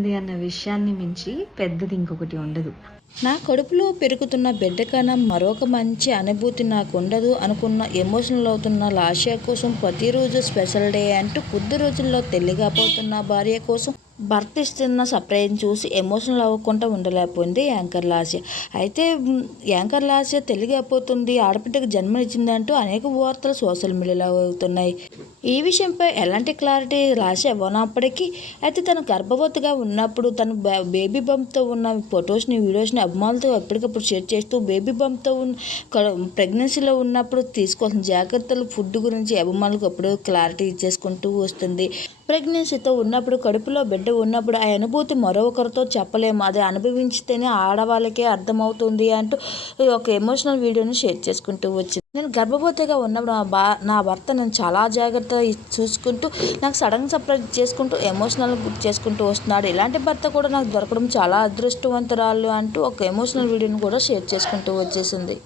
ఉంది అన్న విషయాన్ని మించి పెద్దది ఇంకొకటి ఉండదు. నా కడుపులో పెరుగుతున్న బిడ్డ కన్నా మరొక మంచి అనుభూతి నాకుండదు అనుకున్న ఎమోషనల్ అవుతున్న లాస్య కోసం ప్రతిరోజు స్పెషల్ డే అంటూ కొద్ది రోజుల్లో తల్లిగా పోతున్న భార్య కోసం భర్త ఇస్తున్న సర్ప్రైజ్ చూసి ఎమోషనల్ అవ్వకుండా ఉండలేకపోయింది యాంకర్ లాస్య. అయితే యాంకర్ లాస్య తల్లిగా పోతుంది, ఆడపిడ్డకు జన్మనిచ్చింది అంటూ అనేక వార్తలు సోషల్ మీడియాలో అవుతున్నాయి. ఈ విషయంపై ఎలాంటి క్లారిటీ లాస్య ఇవ్వనప్పటికీ అయితే తను గర్భవతిగా ఉన్నప్పుడు తను బేబీ బంప్తో ఉన్న ఫొటోస్ని వీడియోస్ని అభిమానులతో ఎప్పటికప్పుడు షేర్ చేస్తూ బేబీ బంప్తో ప్రెగ్నెన్సీలో ఉన్నప్పుడు తీసుకోవాల్సిన జాగ్రత్తలు ఫుడ్ గురించి అభిమానులకు ఎప్పుడూ క్లారిటీ ఇచ్చేసుకుంటూ వస్తుంది. ప్రెగ్నెన్సీతో ఉన్నప్పుడు కడుపులో బిడ్డ ఉన్నప్పుడు ఆ అనుభూతి మరొకరితో చెప్పలేము, అది అనుభవించితేనే ఆడవాళ్ళకే అర్థమవుతుంది అంటూ ఒక ఎమోషనల్ వీడియోని షేర్ చేసుకుంటూ వచ్చింది. నేను గర్భవతిగా ఉన్నప్పుడు నా భర్త నేను చాలా జాగ్రత్తగా చూసుకుంటూ నాకు సడన్ సర్ప్రైజ్ చేసుకుంటూ ఎమోషనల్ గుర్తు చేసుకుంటూ వస్తున్నాడు. ఇలాంటి భర్త కూడా నాకు దొరకడం చాలా అదృష్టవంతురాలు అంటూ ఒక ఎమోషనల్ వీడియోని కూడా షేర్ చేసుకుంటూ వచ్చేసింది.